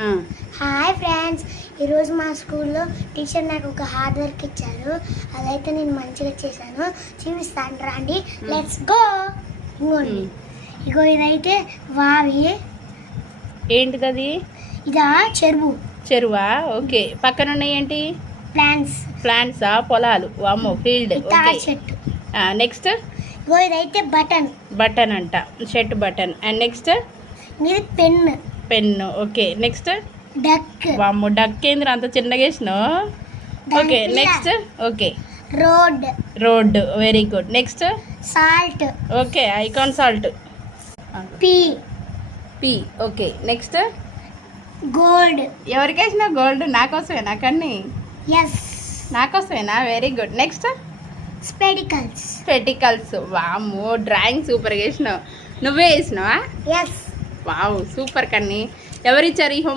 Hi friends, ఈరోజు మా స్కూల్లో టీచర్ నాకు ఒక హార్డ్ వర్క్ ఇచ్చారు. అదైతే నేను మంచిగా చేశాను, చూపిస్తాను రండి. Let's go. ఇంకోండి, ఇగో ఇదైతే వావి. ఏంటిది అది? ఇదా చెరువా? ఓకే. పక్కన ఉన్నాయి ఏంటి? ప్లాంట్సా? పొలాలు. వామ్మో, ఫీల్డ్. చెట్టు. నెక్స్ట్ ఇగో ఇదైతే బటన్ అంట, షర్ట్ బటన్. అండ్ నెక్స్ట్ ఇది పెన్ను. ఓకే. Next duck. వామ్మో, డక్ ఏంద్ర అంత చిన్నగా వేసినావు? Okay. Next okay, road. Very good. Next salt. Okay, icon salt. P. Okay. Next gold. ఎవరికి వేసిన గోల్డ్? నాకోసమేనా కన్నీ? ఎస్, నాకోసమేనా? Very good. Next spectacles. వామ్మో, డ్రాయింగ్ సూపర్గా వేసినావు. నువ్వే వేసినావా? ఎస్. వావ్, సూపర్ కన్నీ. ఎవరిచ్చారు ఈ హోమ్?